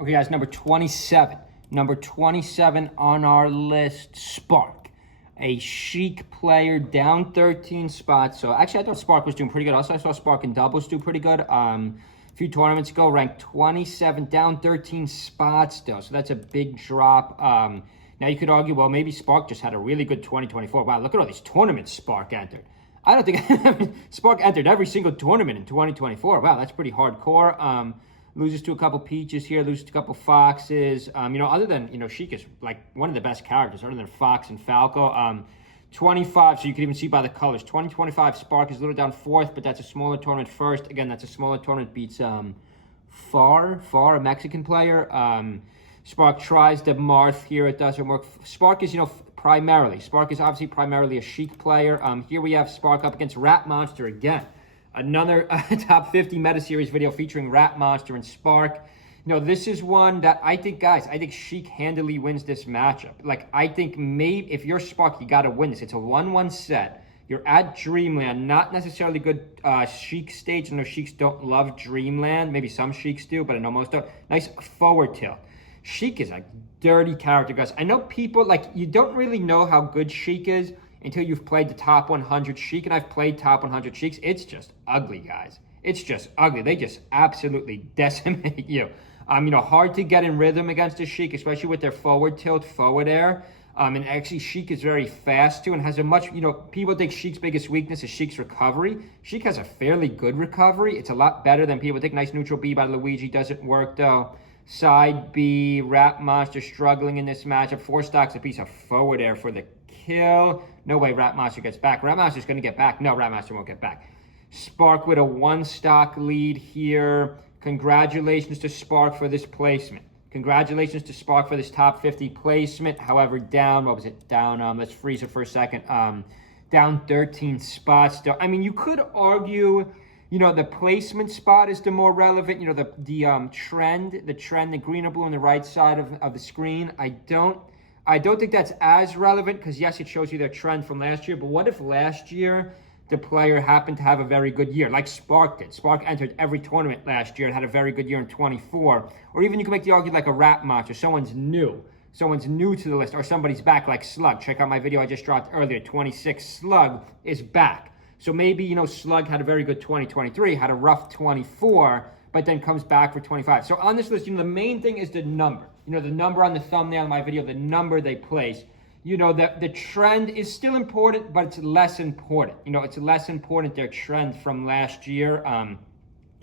Okay, guys, number 27. Number 27 on our list, Spark. A Sheik player, down 13 spots. So actually, I thought Spark was doing pretty good. Also, I saw Spark in doubles do pretty good. A few tournaments ago, ranked 27, down 13 spots still. So that's a big drop. Now you could argue, well, maybe Spark just had a really good 2024. Wow, look at all these tournaments Spark entered. I don't think Spark entered every single tournament in 2024. Wow, that's pretty hardcore. Loses to a couple Peaches here, loses to a couple Foxes. Other than, Sheik is like one of the best characters, other than Fox and Falco. 25, so you can even see by the colors. 2025 Spark is a little down fourth, but that's a smaller tournament first. Again, that's a smaller tournament, beats Far, a Mexican player. Spark tries the Marth here, it doesn't work. Spark is, Spark is obviously primarily a Sheik player. Here we have Spark up against Rat Monster again. Another top 50 meta series video featuring Rat Monster and Spark. This is one that I think Sheik handily wins this matchup. I think maybe if you're Spark, you got to win this. It's a 1-1 set. You're at Dreamland, not necessarily good Sheik stage. I know Sheiks don't love Dreamland. Maybe some Sheiks do, but I know most don't. Nice forward tilt. Sheik is a dirty character, guys. I know people, you don't really know how good Sheik is until you've played the top 100 Sheik, and I've played top 100 Sheiks. It's just ugly, guys. It's just ugly. They just absolutely decimate you. Hard to get in rhythm against a Sheik, especially with their forward tilt, forward air. And actually, Sheik is very fast, too, and has a much, people think Sheik's biggest weakness is Sheik's recovery. Sheik has a fairly good recovery. It's a lot better than people think. Nice neutral B by Luigi. Doesn't work, though. Side B, Rat Monster struggling in this matchup. 4 stocks a piece of forward air for the kill. No way Rat Monster gets back. Rat Monster's going to get back. No, Rat Monster won't get back. Spark with a 1-stock lead here. Congratulations to Spark for this placement. Congratulations to Spark for this top 50 placement. However, down, what was it? Down, let's freeze it for a second. Down 13 spots. You could argue, the placement spot is the more relevant. The trend, the green or blue on the right side of the screen. I don't think that's as relevant because, yes, it shows you their trend from last year. But what if last year the player happened to have a very good year, like Spark did? Spark entered every tournament last year and had a very good year in 24. Or even you can make the argument like a Rat Monster. Someone's new to the list, or somebody's back like Slug. Check out my video I just dropped earlier. 26 Slug is back. So maybe, Slug had a very good 2023, had a rough 24, but then comes back for 25. So on this list, the main thing is the number. The number on the thumbnail of my video, the number they place. The trend is still important, but it's less important. It's less important, their trend from last year.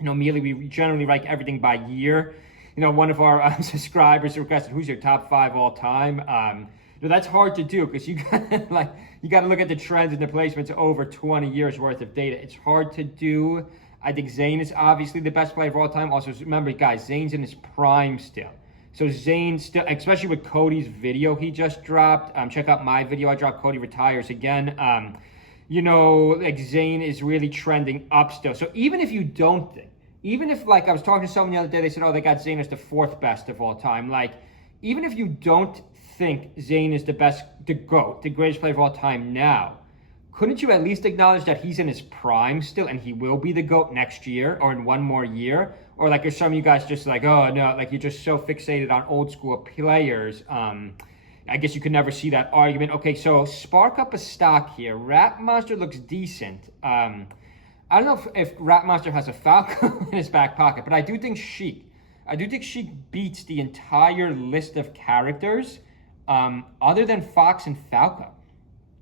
Immediately we generally rank everything by year. One of our subscribers requested, who's your top 5 all time? That's hard to do because you got to look at the trends and the placements over 20 years worth of data. It's hard to do. I think Zayn is obviously the best player of all time. Also, remember, guys, Zayn's in his prime still. So Zayn still, especially with Cody's video he just dropped. Check out my video I dropped, Cody retires again. Zayn is really trending up still. So even if you don't think, even if I was talking to someone the other day, they said, oh, they got Zayn as the 4th best of all time. Even if you don't think Zayn is the best, the GOAT, the greatest player of all time now, couldn't you at least acknowledge that he's in his prime still and he will be the GOAT next year or in one more year? Or are some of you guys just oh no, you're just so fixated on old school players. I guess you could never see that argument. Okay, so Spark up a stock here. Rat Monster looks decent. I don't know if Rat Monster has a Falco in his back pocket, but I do think Sheik beats the entire list of characters other than Fox and Falco.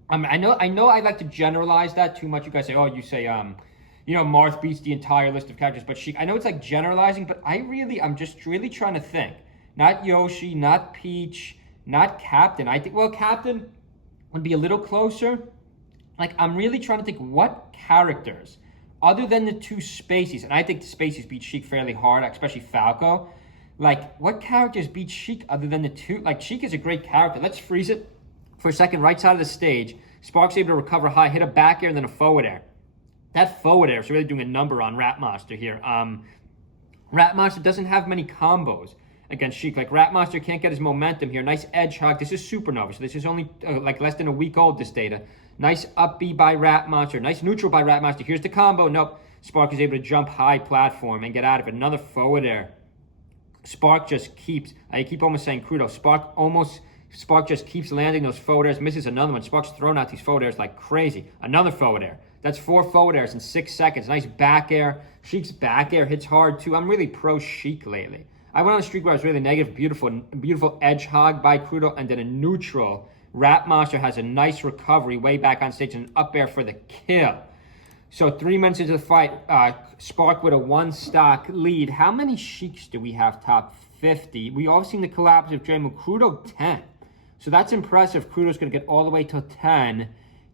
I know I like to generalize that too much. You guys say, oh, you say, Marth beats the entire list of characters, but Sheik, I know it's generalizing, but I'm just really trying to think. Not Yoshi, not Peach, not Captain. I think, well, Captain would be a little closer. I'm really trying to think what characters, other than the 2 Spaceys, and I think the Spaceys beat Sheik fairly hard, especially Falco. What characters beat Sheik other than the 2? Sheik is a great character. Let's freeze it for a second. Right side of the stage. Spark's able to recover high, hit a back air, and then a forward air. That forward air is really doing a number on Rat Monster here. Rat Monster doesn't have many combos against Sheik. Rat Monster can't get his momentum here. Nice edge hug. This is Supernova, so this is only less than a week old, this data. Nice up B by Rat Monster. Nice neutral by Rat Monster. Here's the combo. Nope. Spark is able to jump high platform and get out of it. Another forward air. Spark just keeps, I keep almost saying Crudo, Spark just keeps landing those forward airs, misses another one. Spark's throwing out these forward airs like crazy. Another forward air. That's 4 forward airs in 6 seconds. Nice back air. Sheik's back air hits hard too. I'm really pro Sheik lately. I went on a streak where I was really negative. Beautiful edge hog by Crudo, and then a neutral. Rat Monster has a nice recovery way back on stage and an up air for the kill. So 3 minutes into the fight, Spark with a 1 stock lead. How many Sheiks do we have top 50? We all seen the collapse of J-Mook. Crudo 10. So that's impressive. Crudo's going to get all the way to 10.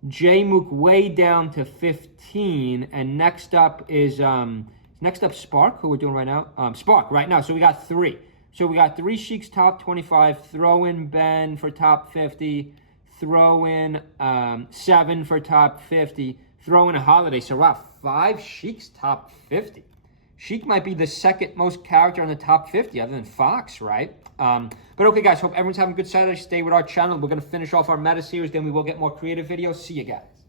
J-Mook way down to 15. And next up is Spark, who we're doing right now. Spark right now. So we got 3. So we got 3 Sheiks top 25. Throw in Ben for top 50. Throw in 7 for top 50. Throw in a Holiday. So wow, 5 Sheiks top 50. Sheik might be the second most character on the top 50 other than Fox, right? But okay, guys, hope everyone's having a good Saturday. Stay with our channel. We're going to finish off our meta series. Then we will get more creative videos. See you guys.